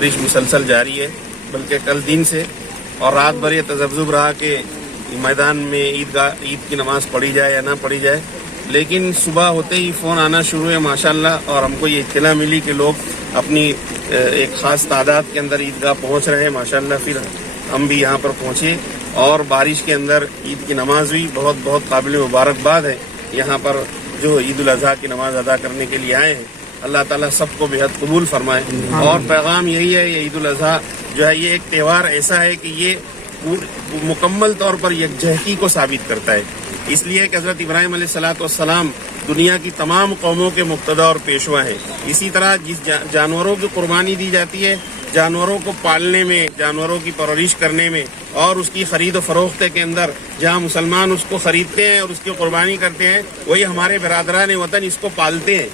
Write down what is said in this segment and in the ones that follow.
بارش مسلسل جاری ہے، بلکہ کل دن سے، اور رات بھر یہ تذبذب رہا کہ میدان میں عید کی نماز پڑھی جائے یا نہ پڑھی جائے، لیکن صبح ہوتے ہی فون آنا شروع ہے ماشاءاللہ، اور ہم کو یہ اطلاع ملی کہ لوگ اپنی ایک خاص تعداد کے اندر عیدگاہ پہنچ رہے ہیں ماشاءاللہ۔ پھر ہم بھی یہاں پر پہنچے اور بارش کے اندر عید کی نماز ہوئی۔ بہت بہت قابل مبارکباد ہے یہاں پر جو عید الاضحیٰ کی نماز ادا کرنے کے لیے آئے ہیں۔ اللہ تعالیٰ سب کو بہت قبول فرمائے، اور پیغام یہی ہے، یہ عید الاضحیٰ جو ہے یہ ایک تہوار ایسا ہے کہ یہ مکمل طور پر یکجہتی کو ثابت کرتا ہے، اس لیے کہ حضرت ابراہیم علیہ السلام دنیا کی تمام قوموں کے مقتدی اور پیشوا ہیں۔ اسی طرح جس جانوروں کی قربانی دی جاتی ہے، جانوروں کو پالنے میں، جانوروں کی پرورش کرنے میں اور اس کی خرید و فروخت کے اندر جہاں مسلمان اس کو خریدتے ہیں اور اس کی قربانی کرتے ہیں، وہی ہمارے برادران وطن اس کو پالتے ہیں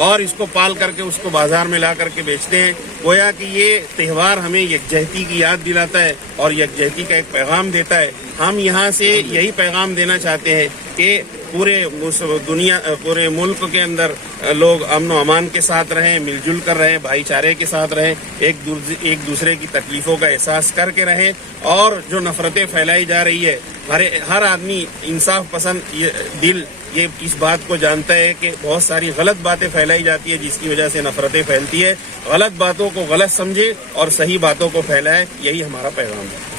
اور اس کو پال کر کے اس کو بازار میں لا کر کے بیچتے ہیں۔ گویا کہ یہ تہوار ہمیں یکجہتی کی یاد دلاتا ہے اور یکجہتی کا ایک پیغام دیتا ہے۔ ہم یہاں سے یہی پیغام دینا چاہتے ہیں کہ پورے ملک کے اندر لوگ امن و امان کے ساتھ رہیں، مل جل کر رہیں، بھائی چارے کے ساتھ رہیں، ایک دوسرے کی تکلیفوں کا احساس کر کے رہیں، اور جو نفرتیں پھیلائی جا رہی ہے، ہر آدمی انصاف پسند دل یہ اس بات کو جانتا ہے کہ بہت ساری غلط باتیں پھیلائی جاتی ہے جس کی وجہ سے نفرتیں پھیلتی ہے۔ غلط باتوں کو غلط سمجھے اور صحیح باتوں کو پھیلائے، یہی ہمارا پیغام ہے۔